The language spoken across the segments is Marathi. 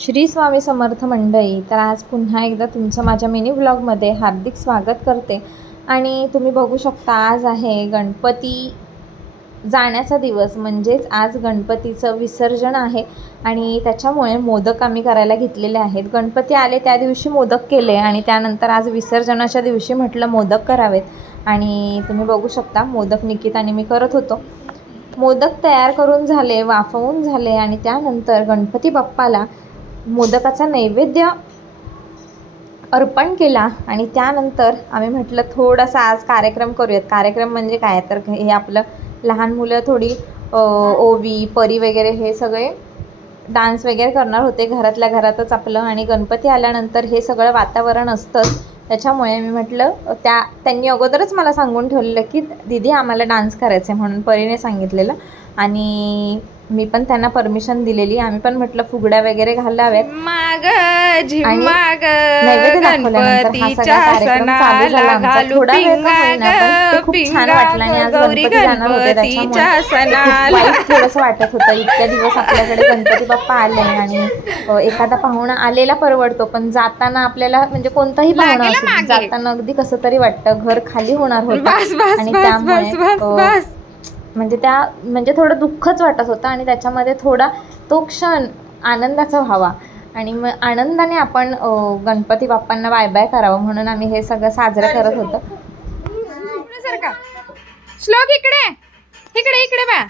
श्री स्वामी समर्थ मंडळी. तर आज पुन्हा एकदा तुमचं माझ्या मिनी व्लॉगमध्ये हार्दिक स्वागत करते. आणि तुम्ही बघू शकता आज आहे गणपती जाण्याचा दिवस, म्हणजेच आज गणपतीचं विसर्जन आहे आणि त्याच्यामुळे मोदक आम्ही करायला घेतलेले आहेत. गणपती आले त्या दिवशी मोदक केले आणि त्यानंतर आज विसर्जनाच्या दिवशी म्हटलं मोदक करावेत आणि तुम्ही बघू शकता मोदक निकित आणि मी करत होतो. मोदक तयार करून झाले, वाफवून झाले आणि त्यानंतर गणपती बाप्पाला मोदकाचा नैवेद्य अर्पण केला आणि त्यानंतर आम्ही म्हटलं थोडासा आज कार्यक्रम करूयात. कार्यक्रम म्हणजे काय तर हे आपलं लहान मुलं थोडी ओवी परी वगैरे हे सगळे डान्स वगैरे करणार होते घरातल्या घरातच आपलं. आणि गणपती आल्यानंतर हे सगळं वातावरण असतंच, त्याच्यामुळे मी म्हटलं त्यांनी अगोदरच मला सांगून ठेवलेलं की दीदी आम्हाला डान्स करायचं आहे म्हणून परीने सांगितलेलं आणि मी पण त्यांना परमिशन दिलेली. आम्ही पण म्हटलं फुगड्या वगैरे घालाव्यात माग झिम्माग गणपतीच्या सणाला थोडा वेळ का होईना पण ते खूप छान वाटलं. आणि आज गणपती जाणार होते त्याच्यामुळे थोडंसं वाटत होतं. इतक्या दिवस आपल्याकडे गणपती बाप्पा आले आणि एखादा पाहुणा आलेला परवडतो, पण जाताना आपल्याला म्हणजे कोणताही पाहुणा असो जाताना अगदी कसं तरी वाटतं, घर खाली होणार होतं आणि त्यामुळे म्हणजे थोडं दुःखच वाटत होतं आणि त्याच्यामध्ये थोडा तो क्षण आनंदाचा व्हावा आणि मग आनंदाने आपण गणपती बाप्पांना बाय बाय करावं म्हणून आम्ही हे सगळं साजरं करत होतो. श्लोक इकडे इकडे इकडे बा.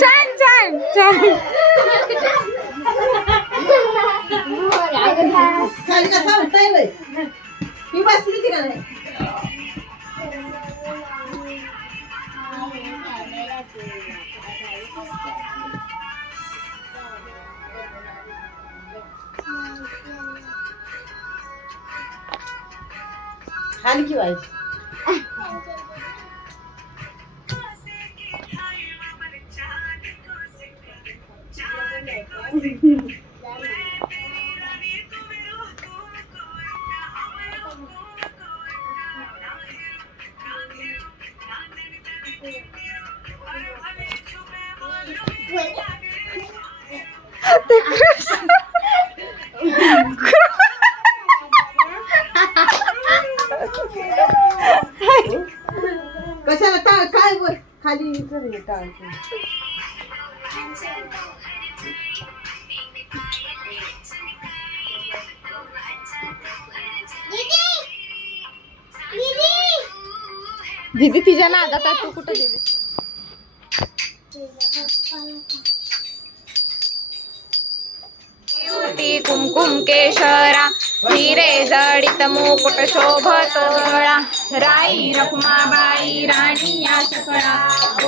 छान छान छान. हलकी व्हायची. कशाला टाळ काय वर खाली टाळ. दीदी तिच्या नादात आहे, तू कुठं दीदी? कुमकुम केशरा हिरे जडित मुकुट शोभतोळा राई रखुमाबाई राणी या सकळा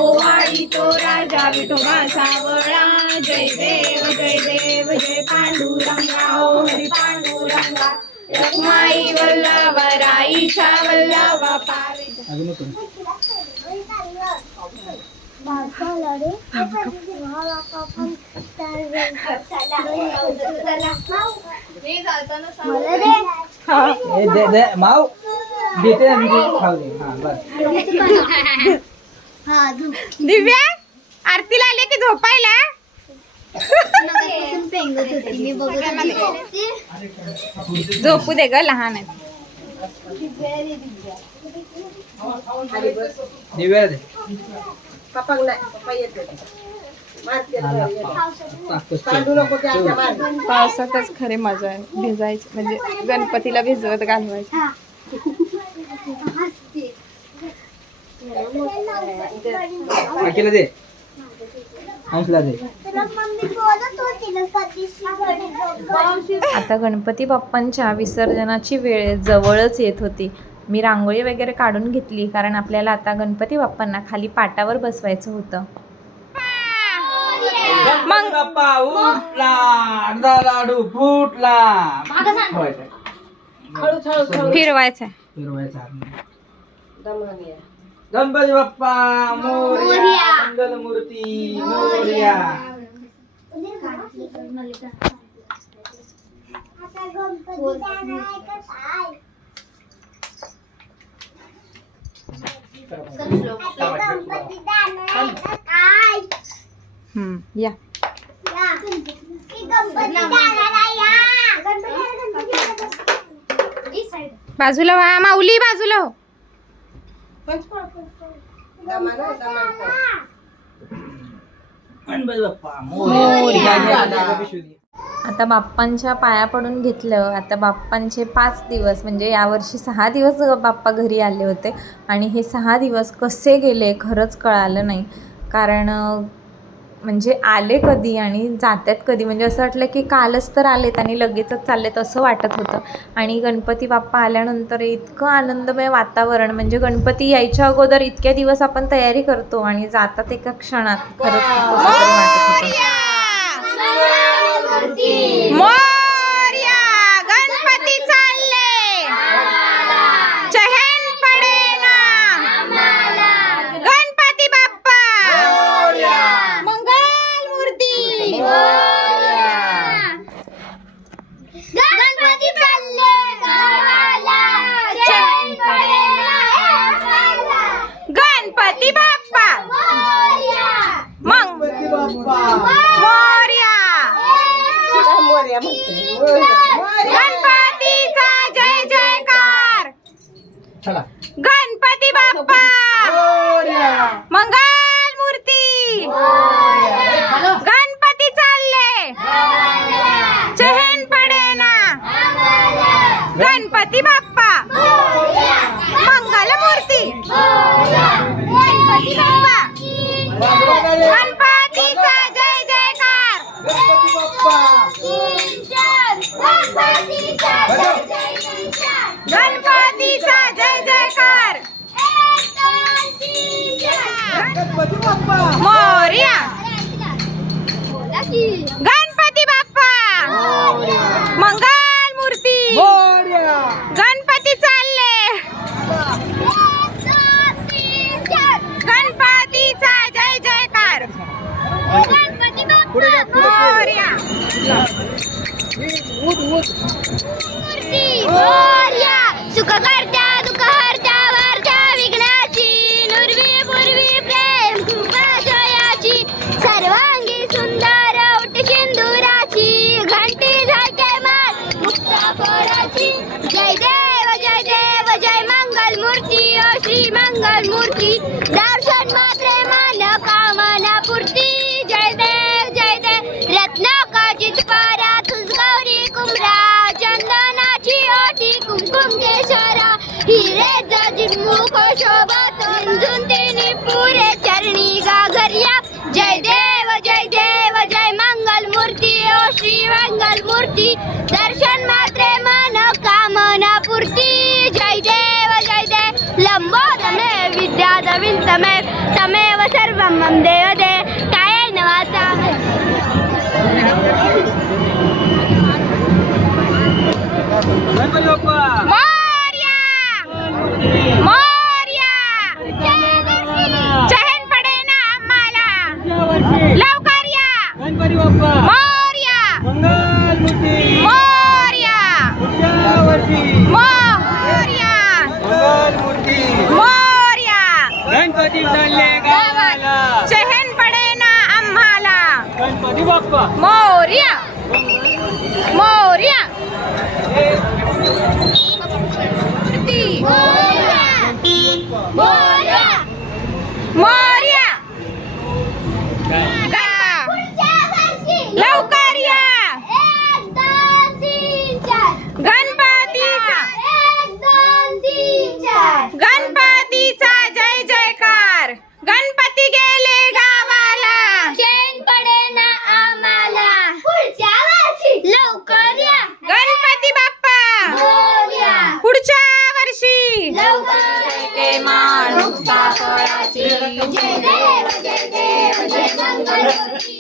ओवाळी तो राजा विठोबा सावळा. जय देव जय पांडुरंगा ओ हरी पांडुरंगा रखुमाई वल्लभ राईच्या वल्लभा पावे. माऊ देते खाऊ दे. हा बस. दिव्या आरतीला आले की झोपायला? झोपू दे ग, लहान आहे. दिव्या दे. पावसातच खरी मजा आहे भिजायची, म्हणजे गणपतीला भिजवत घालवायची. दे हंसला दे. आता गणपती बाप्पांच्या विसर्जनाची वेळ जवळच येत होती. मी रांगोळी वगैरे काढून घेतली कारण आपल्याला आता गणपती बाप्पांना खाली पाटावर बसवायचं होतं. मग बाप्पा उठला, अर्धा लाडू फुटला. फिरवायचं. गणपती बाप्पा मोरया, मंगलमूर्ती मोरया. या बाजूला व्हा माऊली, बाजूला हो. गणपती बाप्पा मोरया. आता बाप्पांच्या पाया पडून घेतलं. आता बाप्पांचे 5 दिवस म्हणजे यावर्षी 6 दिवस बाप्पा घरी आले होते आणि हे 6 दिवस कसे गेले खरंच कळालं नाही. कारण म्हणजे आले कधी आणि जातात कधी, म्हणजे असं वाटलं की कालच तर आलेत आणि लगेचच चाललेत असं वाटत होतं. आणि गणपती बाप्पा आल्यानंतर इतकं आनंदमय वातावरण, म्हणजे गणपती यायच्या अगोदर इतक्या दिवस आपण तयारी करतो आणि जातात एका क्षणात. खरंच खूप असं तरी वाटत होतं. मोरया गणपती चालले, चहेन पडेना गणपती बाप्पा, मंगल मूर्ती गणपती चालले गावाला, चैन पडेना गणपती बाप्पा, गणपती बाप्पा मोरया मोरया म्हणते. गणपतीचा जय जयकार, चला गणपती बाप्पा, मोरया, मंगल मूर्ती गणपती चालले, चहेन पडेना गणपती बाप्पा, मंगल मूर्ती गणपती बाप्पा, गणपतीचा जय जयकार, गणपती बाप्पा गणपतीचा जय जयकार, गणपती बाप्पा मोरया गणपती बाप्पा, मंगल मूर्ती मोरया, गणपती चालले, गणपतीचा जय जयकार, गणपती बाप्पा, मोरया मोरया, सुख करत्या दुःख हरत्या वारत्या विघ्नाची, नुरवी पूर्वी प्रेम खूप जयाची, सर्वांगी सुंदर उठ सिंदुराची, घंटी झाके मार मुक्ता पोराची, जय देव जय देव जय मंगल मूर्ती, ओ श्री मंगल मूर्ती, दर्शन मात्रे मान कामना पूर्ती, जय देव रत्नाकाचित पारा तुझ गौरी कुमरा, चंदनाची ओटी कुमकुम केशरा, हिरे जाजित मुख शोभत झुंतीनी पुरे चरणी गागरिया, जय देव जय मंगल मूर्ती, ओ श्री मंगल मूर्ती, दर्शन मात्रे मन कामना पूर्ती, जय देव लंबोदमे विद्यादविं तमेव सर्वं मम देव दे कायेन वाचा. गणपती बाप्पा मोरया मोरया, चैन पडेना आम्हाला, लवकर या गणपती बाप्पा मोरया, मंगल मूर्ती मोरया पुढच्या वर्षी मोरया, मंगल मूर्ती मोरया गणपती चालले गावाला, चैन पडेना आम्हाला, गणपती बाप्पा मोरया मोरया मोरया लवकर या गणपतीचा जय जयकार, गणपती गेले गावाला, चैन पडेना आम्हाला, पुढच्या वर्षी लवकर या गणपती बाप्पा, पुढच्या वर्षी लवकर माळ मुक्ता फळाची, जय देव जय मंगल मूर्ती.